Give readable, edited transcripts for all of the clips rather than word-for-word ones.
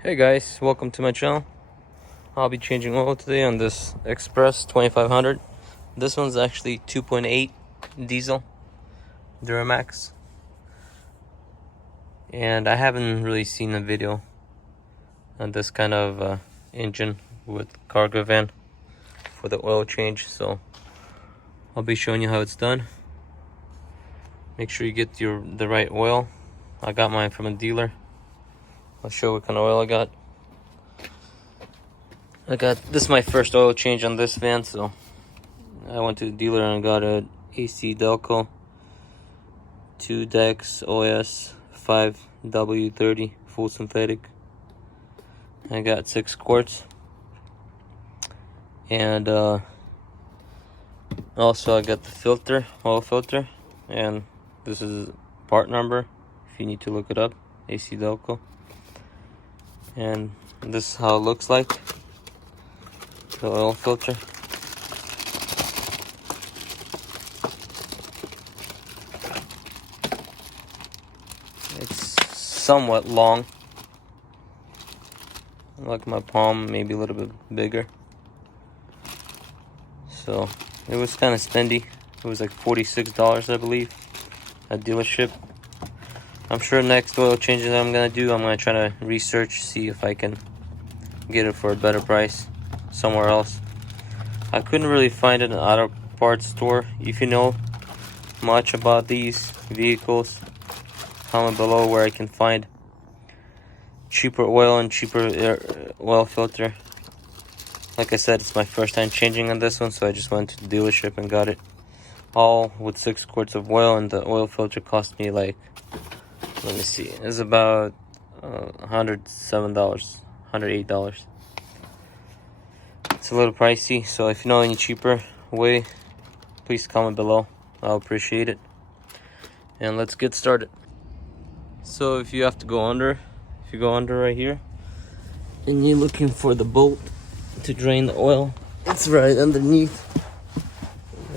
Hey guys, welcome to my channel. I'll be changing oil today on this Express 2500. This one's actually 2.8 diesel Duramax, and I haven't really seen a video on this kind of engine with cargo van for the oil change, so I'll be showing you how it's done. Make sure you get the right oil. I got mine from a dealer. I'll show what kind of oil I got. This is my first oil change on this van, so I went to the dealer and I got a AC Delco 2 Dex OS 5W30 full synthetic. I got 6 quarts, and also I got the oil filter, and this is part number if you need to look it up, AC Delco. And this is how it looks like, the oil filter. It's somewhat long, like my palm, maybe a little bit bigger. So it was kind of spendy. It was like $46, I believe, at dealership. I'm sure next oil changes that I'm gonna do, I'm gonna try to research, see if I can get it for a better price somewhere else. I couldn't really find it in an auto parts store. If you know much about these vehicles, comment below where I can find cheaper oil and cheaper oil filter. Like I said, it's my first time changing on this one, so I just went to the dealership and got it all with 6 quarts of oil, and the oil filter cost me like, let me see, it's about $107, $108. It's a little pricey, so if you know any cheaper way, please comment below. I'll appreciate it. And let's get started. So if you have to go under, if you go under right here, and you're looking for the bolt to drain the oil, it's right underneath,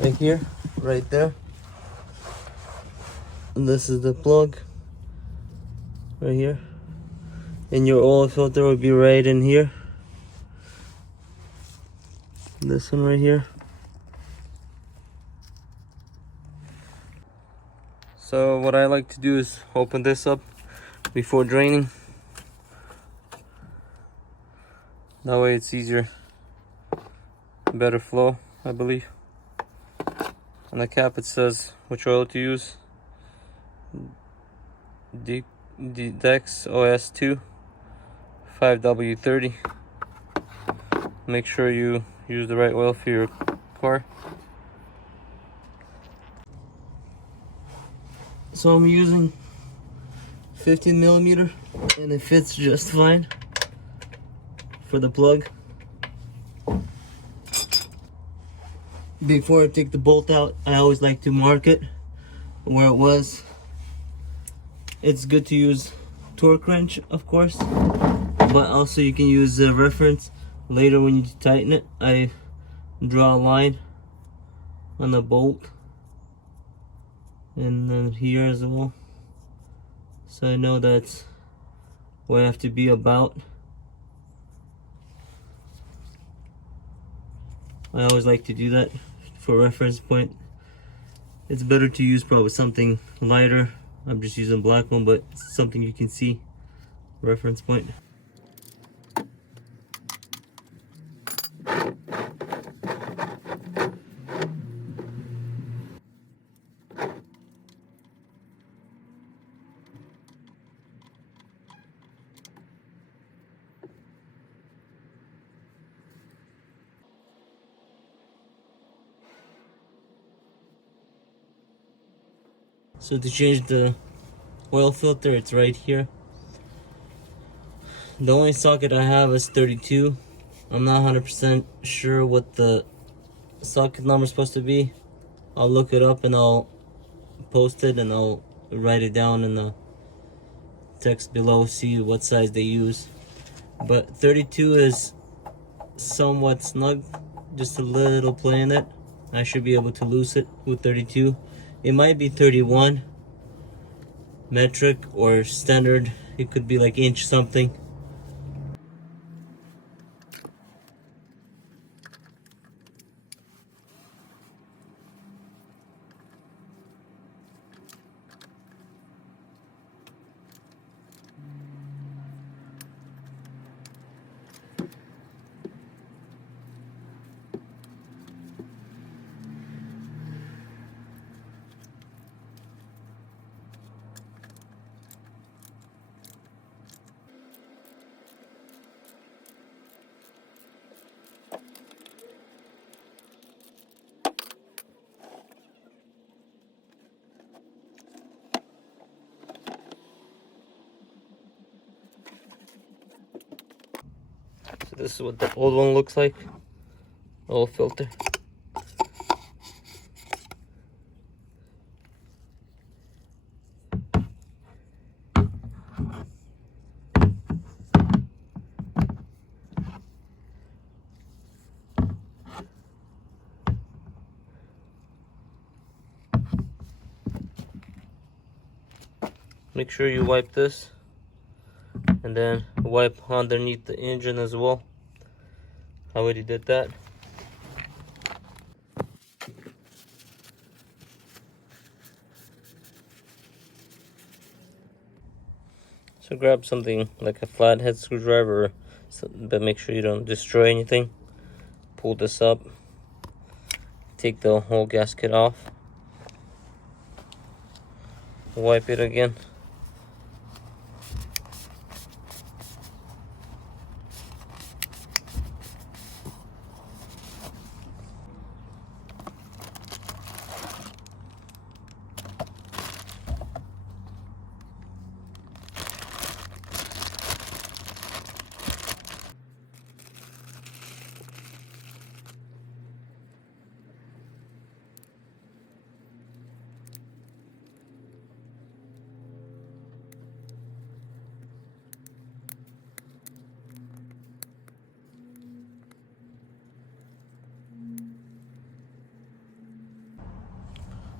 right here, right there. And this is the plug, right here. And your oil filter will be right in here. This one right here. So what I like to do is open this up before draining. That way it's easier, better flow, I believe. On the cap it says which oil to use. Dex OS 2 5W30. Make sure you use the right oil for your car. So I'm using 15mm, and it fits just fine for the plug. Before I take the bolt out, I always like to mark it where it was. It's good to use torque wrench, of course, but also you can use a reference later when you tighten it. I draw a line on the bolt and then here as well, so I know that's where I have to be about. I always like to do that for reference point. It's better to use probably something lighter. I'm just using black one, but something you can see, reference point. So to change the oil filter, it's right here. The only socket I have is 32. I'm not 100% sure what the socket number is supposed to be. I'll look it up and I'll post it, and I'll write it down in the text below, see what size they use. But 32 is somewhat snug, just a little play in it. I should be able to loose it with 32. It might be 31 metric or standard. It could be like inch something. So this is what the old one looks like. Old filter. Make sure you wipe this, and then wipe underneath the engine as well. I already did that. So grab something like a flathead screwdriver, but make sure you don't destroy anything. Pull this up, take the whole gasket off, wipe it again.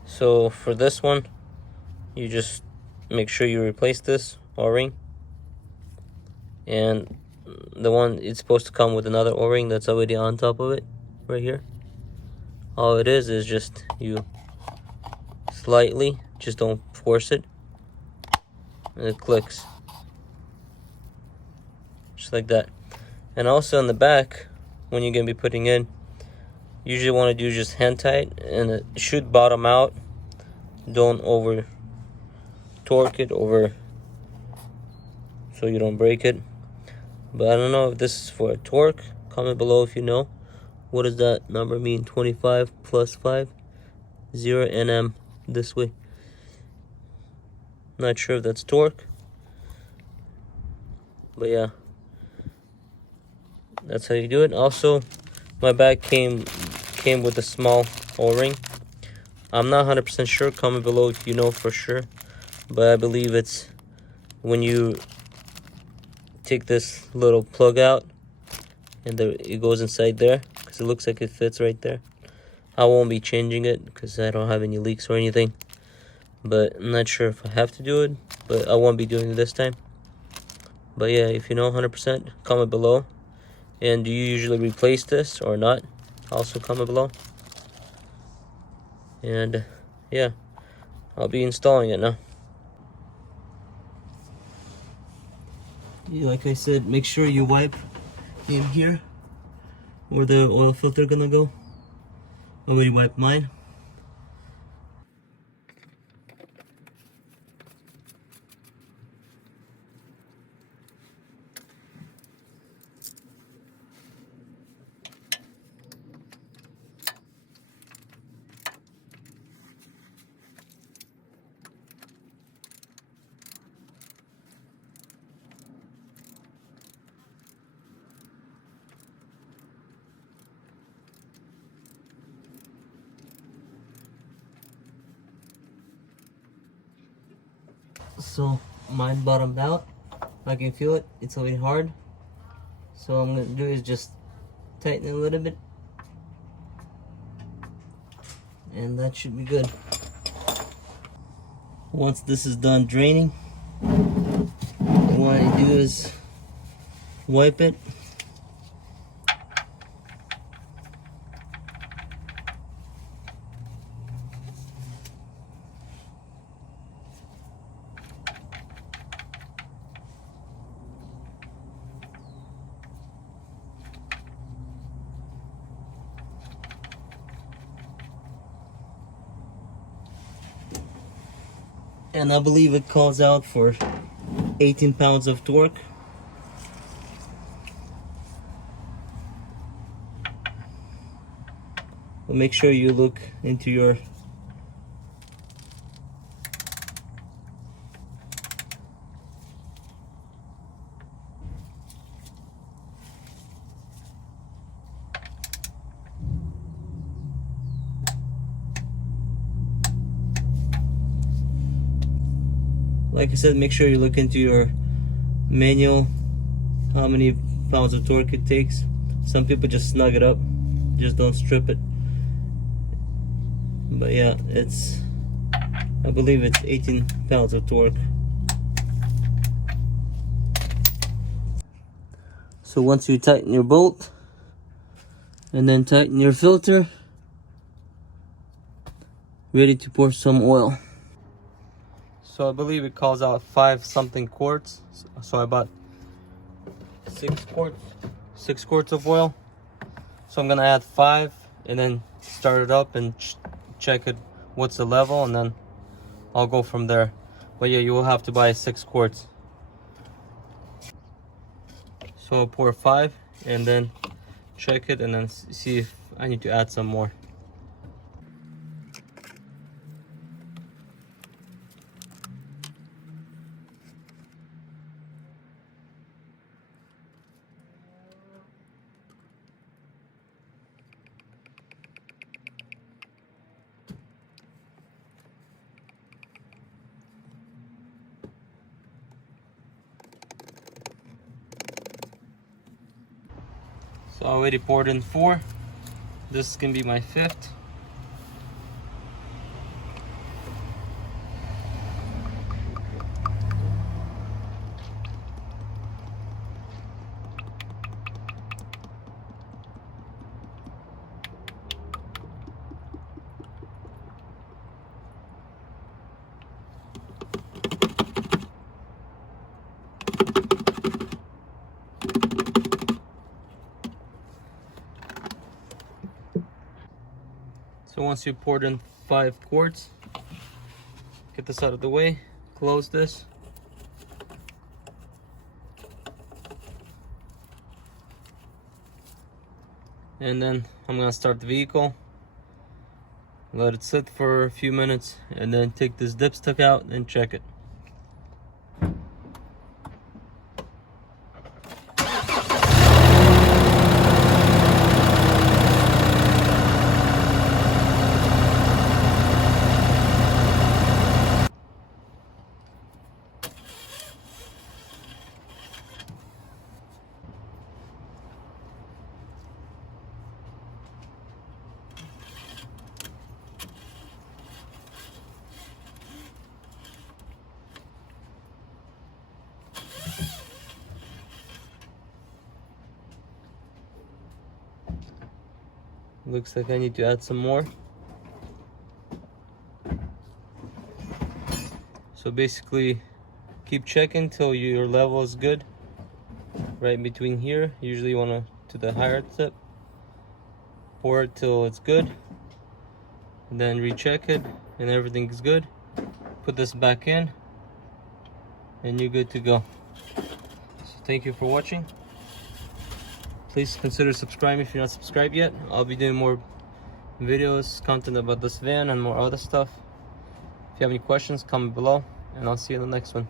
So for this one, you just make sure you replace this O-ring, and the one, it's supposed to come with another O-ring that's already on top of it right here. All it is just you slightly, just don't force it, and it clicks just like that. And also in the back, when you're gonna be putting in, you usually want to do just hand tight, and it should bottom out. Don't over torque it over so you don't break it. But I don't know if this is for a torque. Comment below if you know. What does that number mean? 25 plus 5, 0 Nm this way. Not sure if that's torque, but yeah, that's how you do it. Also, my bag came with a small O-ring. I'm not 100% sure. Comment below if you know for sure, but I believe it's when you take this little plug out and it goes inside there, because it looks like it fits right there. I won't be changing it because I don't have any leaks or anything, but I'm not sure if I have to do it, but I won't be doing it this time. But yeah, if you know 100%, comment below. And do you usually replace this or not? Also comment below. And yeah, I'll be installing it now. Yeah, like I said, make sure you wipe in here where the oil filter gonna go. I already wiped mine. So mine bottomed out. I can feel it. It's a bit hard. So what I'm gonna do is just tighten it a little bit, and that should be good. Once this is done draining, what I do is wipe it. And I believe it calls out for 18 pounds of torque. But make sure you look into your like I said, make sure you look into your manual, how many pounds of torque it takes. Some people just snug it up, just don't strip it. But yeah, I believe it's 18 pounds of torque. So once you tighten your bolt and then tighten your filter, ready to pour some oil. So I believe it calls out 5 something quarts. So I bought 6 quarts of oil. So I'm gonna add 5 and then start it up and check it what's the level, and then I'll go from there. But yeah, you will have to buy 6 quarts. So I'll pour 5 and then check it and then see if I need to add some more. So I already poured in 4. This is gonna be my 5th. So once you poured in 5 quarts, get this out of the way, close this. And then I'm gonna start the vehicle, let it sit for a few minutes, and then take this dipstick out and check it. Looks like I need to add some more. So basically, keep checking till your level is good. Right in between here, usually you want to the higher tip. Pour it till it's good, and then recheck it, and everything is good. Put this back in, and you're good to go. So thank you for watching. Please consider subscribing if you're not subscribed yet. I'll be doing more videos, content about this van and more other stuff. If you have any questions, comment below, and I'll see you in the next one.